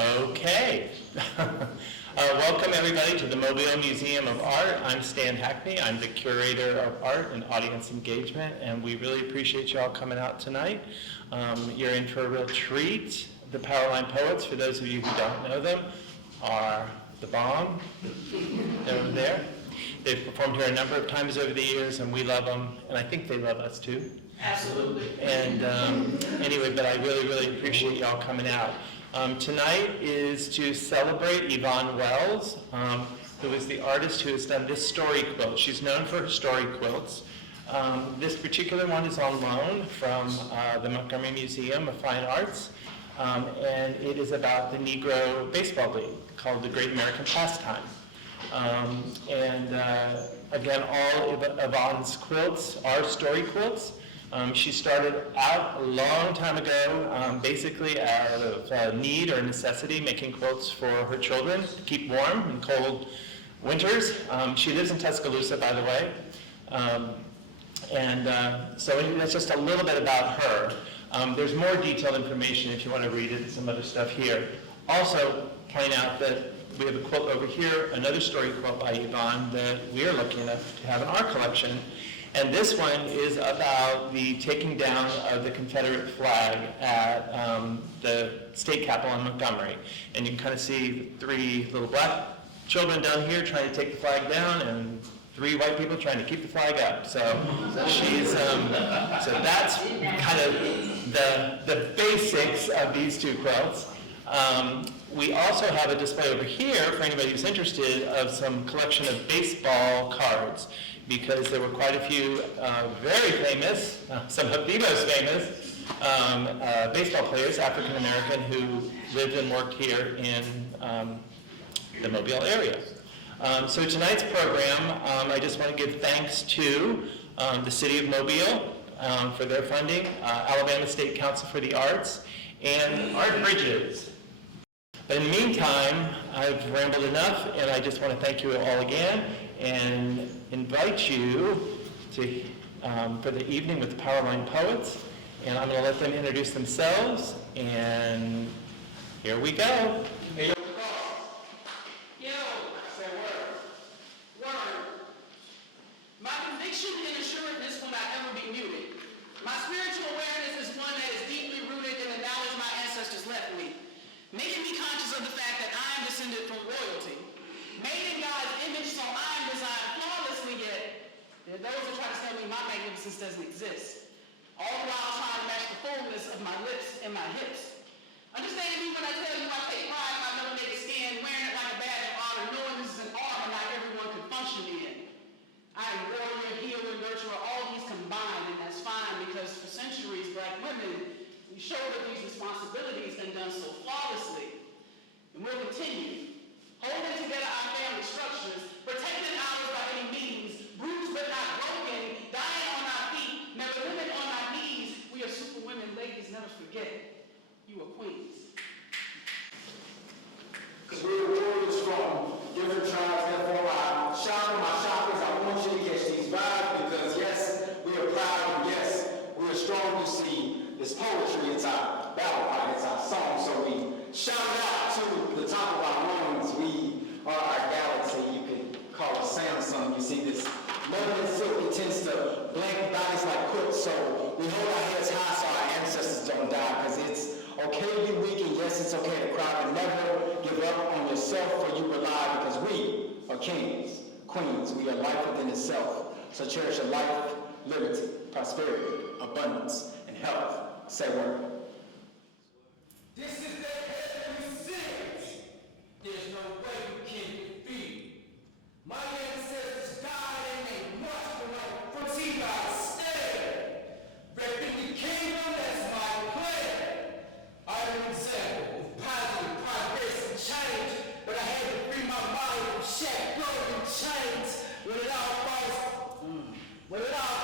Okay. Welcome everybody to the Mobile Museum of Art. I'm Stan Hackney. I'm the curator of art and audience engagement, and we really appreciate you all coming out tonight. You're in for a real treat. The PowerLines Poets, for those of you who don't know them, are the bomb. They're over there. They've performed here a number of times over the years, and we love them, and I think they love us too. Absolutely. And anyway, but I really appreciate y'all coming out. Tonight is to celebrate Yvonne Wells, who is the artist who has done this story quilt. She's known for her story quilts. This particular one is on loan from the Montgomery Museum of Fine Arts, and it is about the Negro Baseball League called the Great American Pastime. Again, all of Yvonne's quilts are story quilts. She started out a long time ago, basically out of need or necessity, making quilts for her children to keep warm in cold winters. She lives in Tuscaloosa, by the way. So that's just a little bit about her. There's more detailed information if you want to read it and some other stuff here. Also, point out that we have a quilt over here, another story quilt by Yvonne that we are lucky enough to have in our collection. And this one is about the taking down of the Confederate flag at the state capitol in Montgomery. And you can kind of see three little black children down here trying to take the flag down, and three white people trying to keep the flag up. So she's, so that's kind of the basics of these two quilts. We also have a display over here, for anybody who's interested, of some collection of baseball cards, because there were quite a few very famous, some of the most famous baseball players, African American, who lived and worked here in the Mobile area. So tonight's program, I just want to give thanks to the City of Mobile for their funding, Alabama State Council for the Arts, and Art Bridges. But in the meantime, I've rambled enough, and I just want to thank you all again and invite you to, for the evening with the PowerLines Poets. And I'm going to let them introduce themselves, and here we go. Yo, say word. Word. My conviction and assuredness will not ever be muted. My spiritual awareness is one that is deeply rooted in the knowledge my ancestors left me, making me conscious of the fact that I am descended from royalty. Made in God's image, so I am designed flawlessly, yet there are those who try to tell me my magnificence doesn't exist, all the while trying to match the fullness of my lips and my hips. Understand me when I tell you I take pride in my melanated skin, wearing it like a badge of honor, knowing this is an armor not everyone can function in. I am warrior, healer, nurturer, all these combined, and that's fine, because for centuries, Black women, we shouldered these responsibilities and done so flawlessly. And we'll continue. Holding together our family structures, protecting ours by any means, bruised but not broken, dying on our feet, never living on our knees. We are super women, ladies, never forget, you are queens. Because we're warriors from different tribes, therefore I shout my chakras. I want you to catch these vibes, because yes, we are proud, and yes, we are strong. You see, this poetry, it's our battle cry, it's our song, so we shout it out to the top of our lungs. We are our galaxy. You can call it Samsung. You see, this melanin silk tends to blank bodies like quilts, so we hold our heads high so our ancestors don't die, because it's okay to be weak, and yes, it's okay to cry, but never give up on yourself, for you rely, because we are kings, queens. We are life within itself. So cherish your life, liberty, prosperity, abundance, and health. Say word. This is the heavenly sins. There's no way you can defeat. My ancestors died and they marched away from T-God's stay. Repping the kingdom, that's my plan. I am an example of positive progress and change, but I had to free my mind from shackles and chains. When it all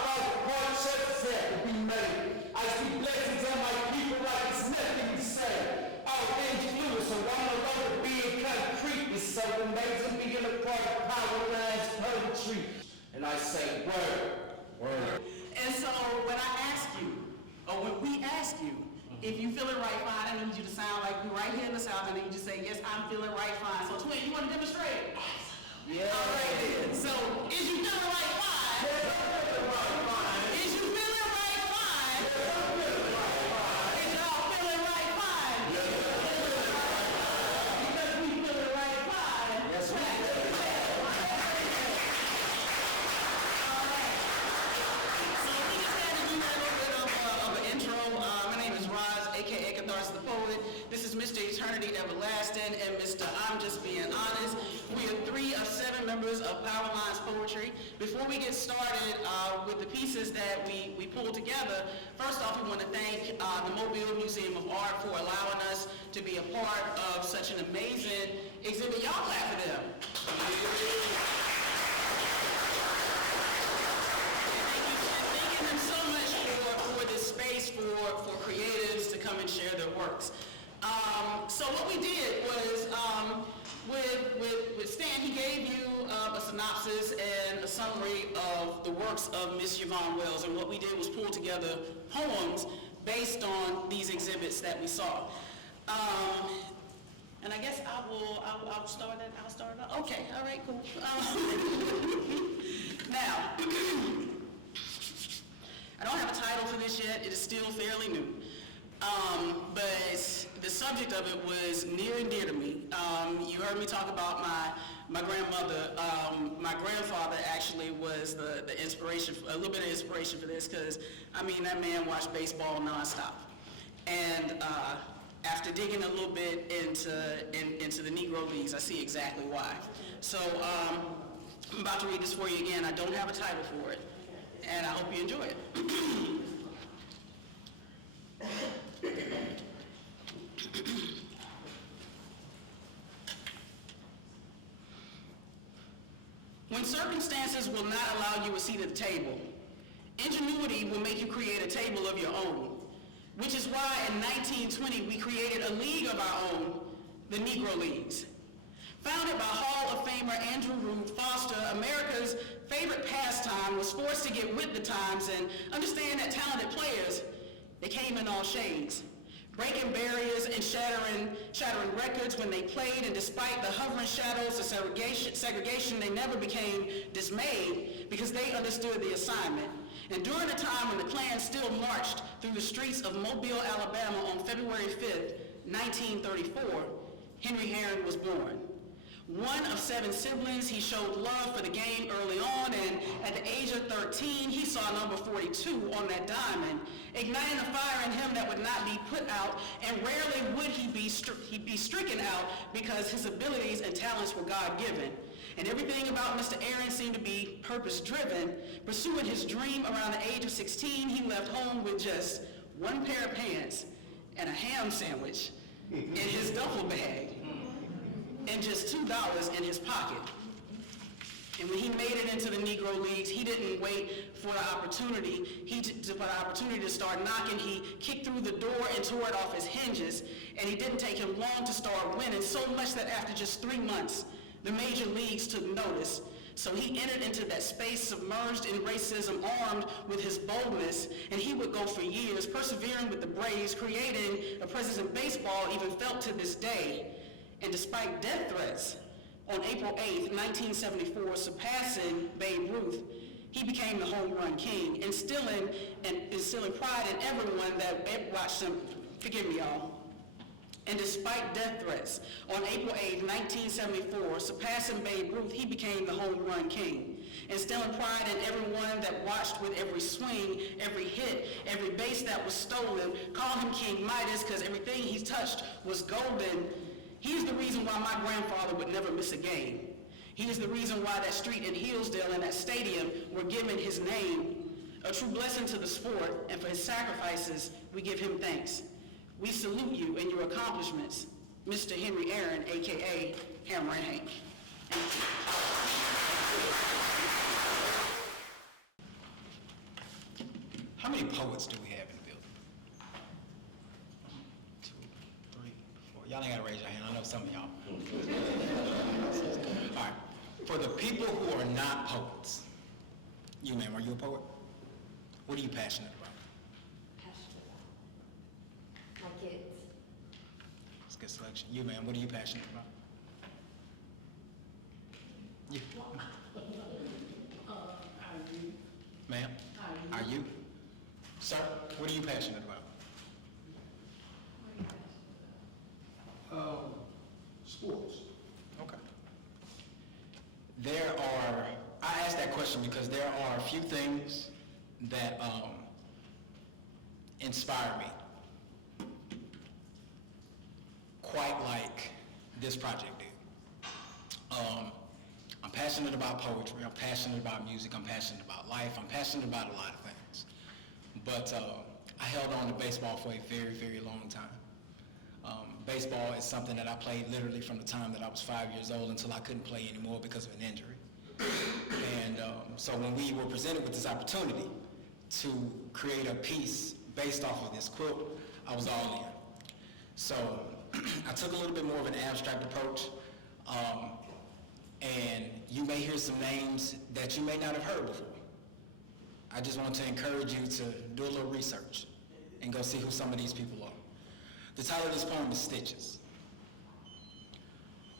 falls apart, churches have to be made. I see blessings on my people like it's nothing to say. All things fluid, so I'm no longer being concrete. It's so amazing being a part of PowerLines Poetry. And I say word. And so when I ask you, or when we ask you, If you feeling right, fine. I need you to sound like we right here in the South. I need you to say, yes, I'm feeling right, fine. So twin, you want to demonstrate? Yeah. All right then. So, is you feeling right, fine? Is you feeling right, fine? Is y'all feeling right, fine? Because we feeling right, fine. Yes, we do. So we just had to do a little bit of an intro. My name is Roz, aka Catharsis the Poet. This is Mr. Eternity Everlasting and Mr. I'm Just Being Honest. We are 3 of 7 members of PowerLines Poetry. Before we get started with the pieces that we pulled together, first off we want to thank the Mobile Museum of Art for allowing us to be a part of such an amazing exhibit. Y'all clap for them. Thanking them so much for this space for creatives to come and share their works. So what we did was, with Stan, he gave you a synopsis and a summary of the works of Miss Yvonne Wells, and what we did was pull together poems based on these exhibits that we saw. And I guess I'll start it. Okay, all right, cool. Now, I don't have a title for this yet. It is still fairly new. But the subject of it was near and dear to me. You heard me talk about my grandmother. My grandfather actually was the inspiration, a little bit of inspiration for this, because, I mean, that man watched baseball nonstop. And after digging a little bit into the Negro Leagues, I see exactly why. So I'm about to read this for you again. I don't have a title for it, and I hope you enjoy it. When circumstances will not allow you a seat at the table, ingenuity will make you create a table of your own, which is why in 1920 we created a league of our own, the Negro Leagues. Founded by Hall of Famer Andrew Root Foster, America's favorite pastime was forced to get with the times and understand that talented players, they came in all shades, breaking barriers and shattering records when they played, and despite the hovering shadows of segregation, they never became dismayed because they understood the assignment. And during a time when the Klan still marched through the streets of Mobile, Alabama on February 5th, 1934, Henry Herring was born. One of 7 siblings, he showed love for the game early on, and at the age of 13, he saw number 42 on that diamond, igniting a fire in him that would not be put out, and rarely would he be stricken out because his abilities and talents were God-given. And everything about Mr. Aaron seemed to be purpose-driven. Pursuing his dream around the age of 16, he left home with just 1 pair of pants and a ham sandwich in his duffel bag, and just $2 in his pocket. And when he made it into the Negro Leagues, he didn't wait for the opportunity. For the opportunity to start knocking, he kicked through the door and tore it off his hinges. And it didn't take him long to start winning, so much that after just 3 months, the major leagues took notice. So he entered into that space submerged in racism, armed with his boldness, and he would go for years, persevering with the Braves, creating a presence in baseball even felt to this day. And despite death threats, on April 8th, 1974, surpassing Babe Ruth, he became the home run king, instilling pride in everyone that watched him. Forgive me, y'all. And despite death threats, on April 8th, 1974, surpassing Babe Ruth, he became the home run king, instilling pride in everyone that watched with every swing, every hit, every base that was stolen. Call him King Midas because everything he touched was golden. He's the reason why my grandfather would never miss a game. He is the reason why that street in Hillsdale and that stadium were given his name. A true blessing to the sport, and for his sacrifices, we give him thanks. We salute you and your accomplishments, Mr. Henry Aaron, aka Hammer and Hank. How many poets do we have in the building? 2, 3, 4. Y'all ain't gotta raise your hand. I know some of y'all. All right. For the people who are not poets, you, ma'am, are you a poet? What are you passionate about? Passionate about kids. It's a good selection. You, man, what are you passionate about? You. Ma'am? Are you? Sir, what are you passionate about? Sports. Okay. I asked that question because there are a few things that inspire me, quite like this project did. I'm passionate about poetry, I'm passionate about music, I'm passionate about life, I'm passionate about a lot of things. But I held on to baseball for a very, very long time. Baseball is something that I played literally from the time that I was 5 years old until I couldn't play anymore because of an injury. And so when we were presented with this opportunity to create a piece based off of this quilt, I was all in. So I took a little bit more of an abstract approach, and you may hear some names that you may not have heard before. I just want to encourage you to do a little research and go see who some of these people are. The title of this poem is Stitches.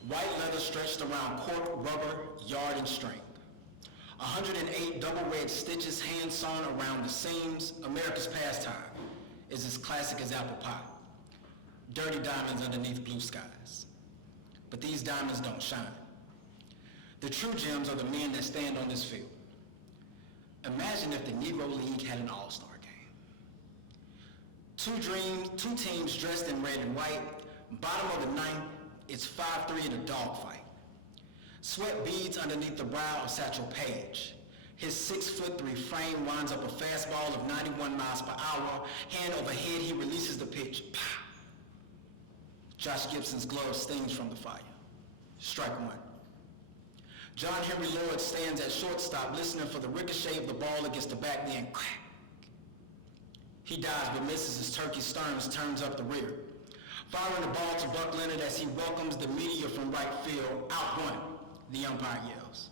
White leather stretched around cork, rubber, yard, and string. 108 double red stitches hand sewn around the seams. America's pastime is as classic as apple pie. Dirty diamonds underneath blue skies. But these diamonds don't shine. The true gems are the men that stand on this field. Imagine if the Negro League had an all-star game. Two teams dressed in red and white. Bottom of the ninth, it's 5-3 in a dogfight. Sweat beads underneath the brow of Satchel Paige. His 6'3" frame winds up a fastball of 91 miles per hour. Hand over head, he releases the pitch. Pow! Josh Gibson's glove stings from the fire. Strike one. John Henry Lloyd stands at shortstop listening for the ricochet of the ball against the back, then crack. He dives but misses as Turkey Stearns turns up the rear. Firing the ball to Buck Leonard as he welcomes the meteor from right field. Out one, the umpire yells.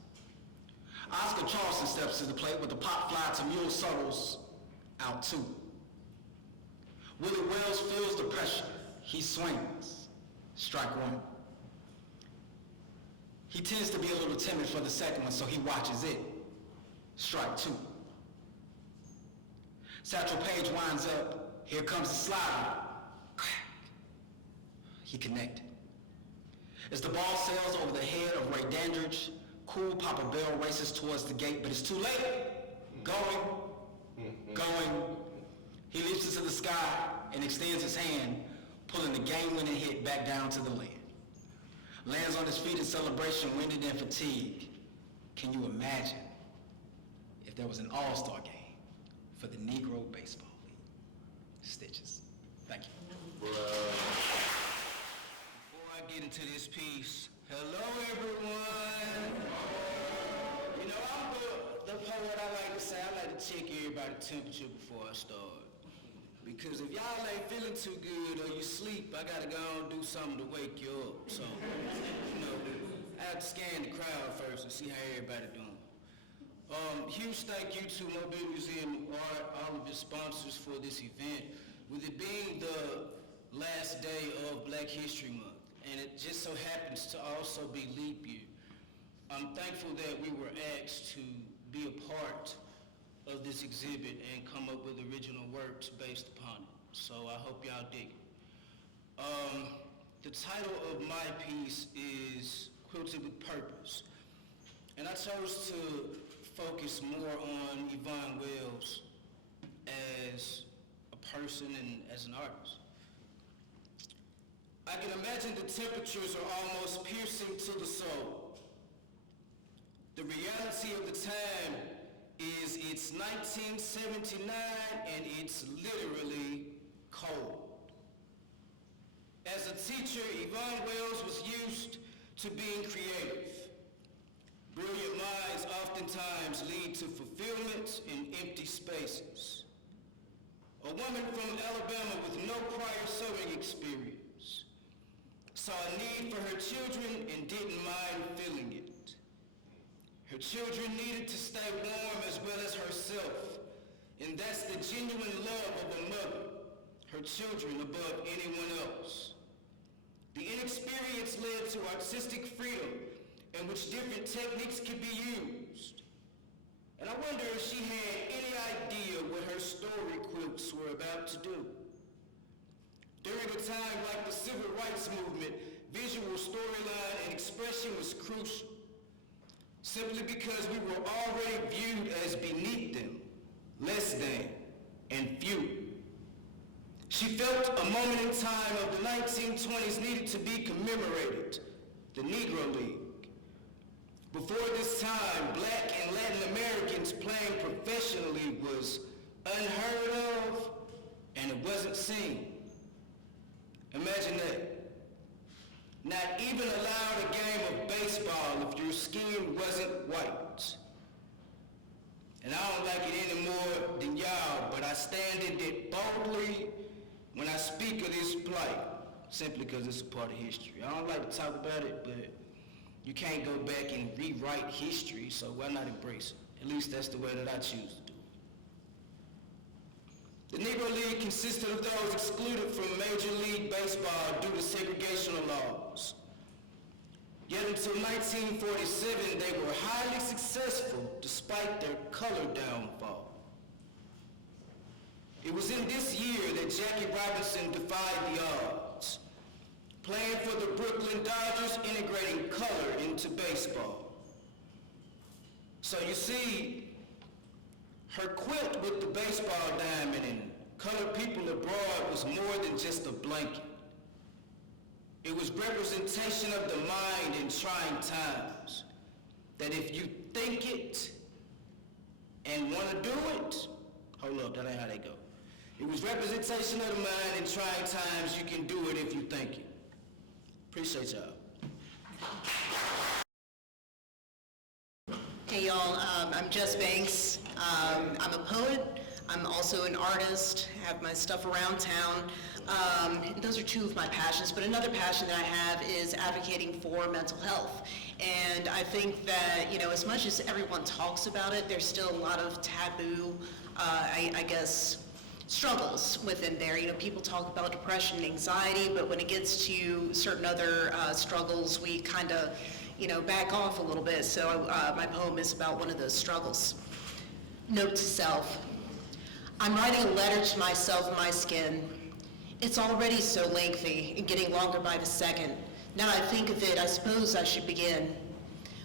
Oscar Charleston steps to the plate with a pop fly to Mule Suttles. Out two. Willie Wells feels the pressure. He swings. Strike one. He tends to be a little timid for the second one, so he watches it. Strike two. Satchel Paige winds up. Here comes the slider. Crack. He connected. As the ball sails over the head of Ray Dandridge, cool Papa Bell races towards the gate, but it's too late. Going. He leaps into the sky and extends his hand, pulling the game-winning hit back down to the land. Lands on his feet in celebration, winded and fatigued. Can you imagine if there was an all-star game for the Negro Baseball League? Stitches. Thank you. Before I get into this piece, hello everyone. You know, I'm the poet. I like to say I like to check everybody's temperature before I start. Because if y'all ain't feeling too good or you sleep, I gotta go and do something to wake you up. So, you know, I have to scan the crowd first and see how everybody doing. Huge thank you to Mobile Museum of Art, all of its sponsors for this event. With it being the last day of Black History Month, and it just so happens to also be leap year, I'm thankful that we were asked to be a part of this exhibit and come up with original works based upon it. So I hope y'all dig it. The title of my piece is Quilted with Purpose. And I chose to focus more on Yvonne Wells as a person and as an artist. I can imagine the temperatures are almost piercing to the soul. The reality of the time is it's 1979 and it's literally cold. As a teacher, Yvonne Wells was used to being creative. Brilliant minds oftentimes lead to fulfillment in empty spaces. A woman from Alabama with no prior sewing experience saw a need for her children and didn't mind filling it. Her children needed to stay warm as well as herself, and that's the genuine love of a mother. her children above anyone else. The inexperience led to artistic freedom in which different techniques could be used. And I wonder if she had any idea what her story quilts were about to do. During a time like the Civil Rights Movement, visual storyline and expression was crucial, simply because we were already viewed as beneath them, less than, and few. She felt a moment in time of the 1920s needed to be commemorated, the Negro League. Before this time, Black and Latin Americans playing professionally was unheard of, and it wasn't seen. Imagine that. Not even allowed a game of baseball if your skin wasn't white. And I don't like it any more than y'all, but I stand in it boldly when I speak of this plight, simply because it's a part of history. I don't like to talk about it, but you can't go back and rewrite history, so why not embrace it? At least that's the way that I choose to do it. The Negro League consisted of those excluded from Major League Baseball due to segregational laws. Yet until 1947, they were highly successful despite their color downfall. It was in this year that Jackie Robinson defied the odds, playing for the Brooklyn Dodgers, integrating color into baseball. So you see, her quilt with the baseball diamond and colored people abroad was more than just a blanket. It was representation of the mind in trying times, that if you think it and want to do it, hold up, that ain't how they go. It was representation of the mind in trying times. You can do it if you think it. Appreciate y'all. Hey y'all, I'm Jess Banks. I'm a poet. I'm also an artist. I have my stuff around town. Those are two of my passions, but another passion that I have is advocating for mental health. And I think that, you know, as much as everyone talks about it, there's still a lot of taboo, I guess, struggles within there. You know, people talk about depression and anxiety, but when it gets to certain other struggles, we kind of, you know, back off a little bit. So my poem is about one of those struggles. Note to self. I'm writing a letter to myself in my skin. It's already so lengthy and getting longer by the second. Now that I think of it, I suppose I should begin.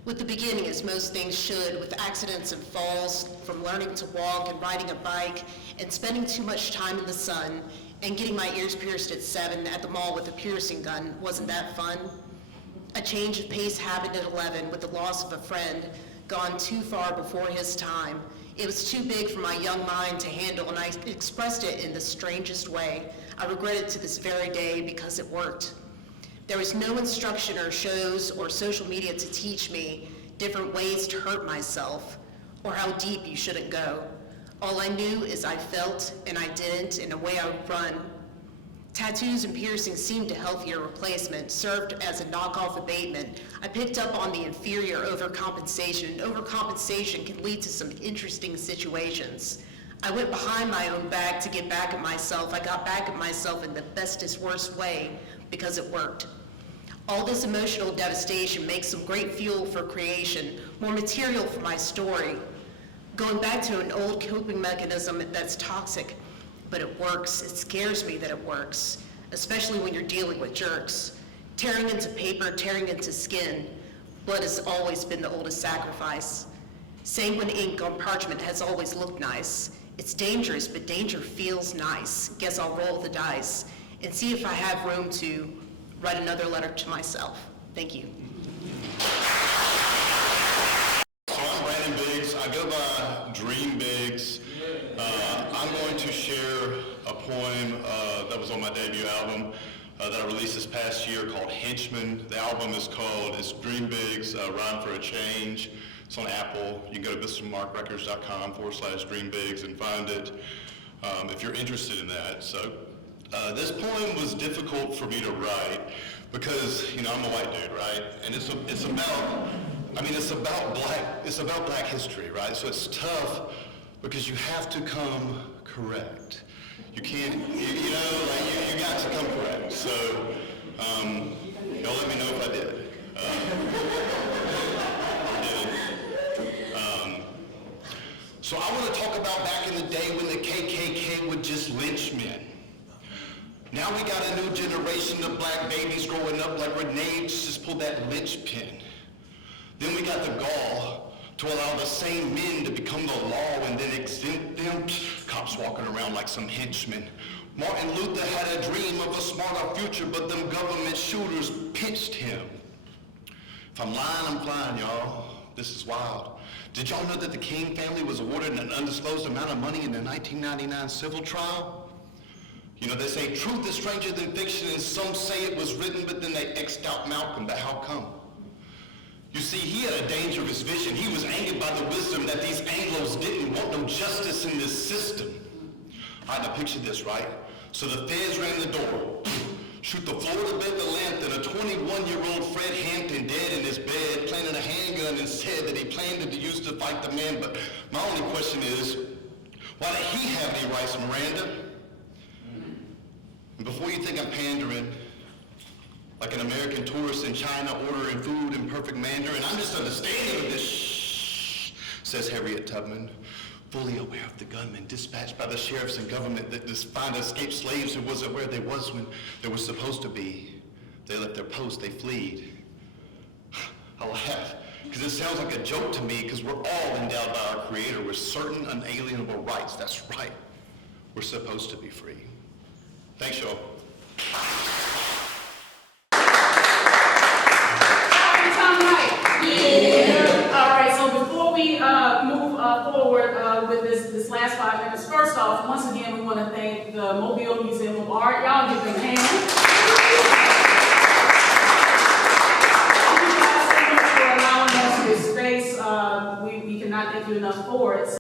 With the beginning, as most things should, with accidents and falls, from learning to walk and riding a bike, and spending too much time in the sun, and getting my ears pierced at 7 at the mall with a piercing gun. Wasn't that fun? A change of pace happened at 11 with the loss of a friend, gone too far before his time. It was too big for my young mind to handle, and I expressed it in the strangest way. I regret it to this very day because it worked. There was no instruction or shows or social media to teach me different ways to hurt myself or how deep you shouldn't go. All I knew is I felt and I didn't, in a way I would run. Tattoos and piercings seemed a healthier replacement, served as a knockoff abatement. I picked up on the inferior overcompensation, and overcompensation can lead to some interesting situations. I went behind my own back to get back at myself. I got back at myself in the bestest, worst way because it worked. All this emotional devastation makes some great fuel for creation, more material for my story. Going back to an old coping mechanism that's toxic, but it works. It scares me that it works, especially when you're dealing with jerks. Tearing into paper, tearing into skin. Blood has always been the oldest sacrifice. Sanguine ink on parchment has always looked nice. It's dangerous, but danger feels nice. Guess I'll roll the dice and see if I have room to write another letter to myself. Thank you. So I'm Brandon Biggs. I go by Dream Biggs. I'm going to share a poem that was on my debut album that I released this past year called Henchman. The album is called Dream Biggs, Rhyme for a Change. It's on Apple. You can go to mrmarkrecords.com/Dream Biggs and find it if you're interested in that. So this poem was difficult for me to write because, you know, I'm a white dude, right? And it's about black history, right? So it's tough because you have to come correct. You can't, you know, like, you got to come correct. So, y'all let me know if I did. So I want to talk about back in the day when the KKK would just lynch men. Now we got a new generation of black babies growing up like grenades just pull that lynch pin. Then we got the gall to allow the same men to become the law and then exempt them. Cops walking around like some henchmen. Martin Luther had a dream of a smarter future, but them government shooters pinched him. If I'm lying, I'm flying, y'all. This is wild. Did y'all know that the King family was awarded an undisclosed amount of money in the 1999 civil trial? You know, they say truth is stranger than fiction, and some say it was written, but then they X'd out Malcolm. But how come? You see, he had a dangerous vision. He was angered by the wisdom that these Anglos didn't want no justice in this system. I had to picture this, right? So the feds ran the door. Shoot the Florida Bethel Lampton, a 21-year-old Fred Hampton dead in his bed, planted a handgun and said that he planned to use to fight the man. But my only question is, why did he have any rights, Miranda? And before you think I'm pandering, like an American tourist in China ordering food in perfect Mandarin, I'm just understanding of this, shh, says Harriet Tubman, fully aware of the gunmen dispatched by the sheriffs and government that find escaped slaves who wasn't where they was when they were supposed to be. They left their post, they fled. I laugh, because it sounds like a joke to me, because we're all endowed by our Creator with certain unalienable rights. That's right. We're supposed to be free. Thanks, y'all. All right, so before we move forward with this last 5 minutes, first off, once again, we want to thank the Mobile Museum of Art. Y'all give them a hand. Thank you guys so much for allowing us this space. We cannot thank you enough for it.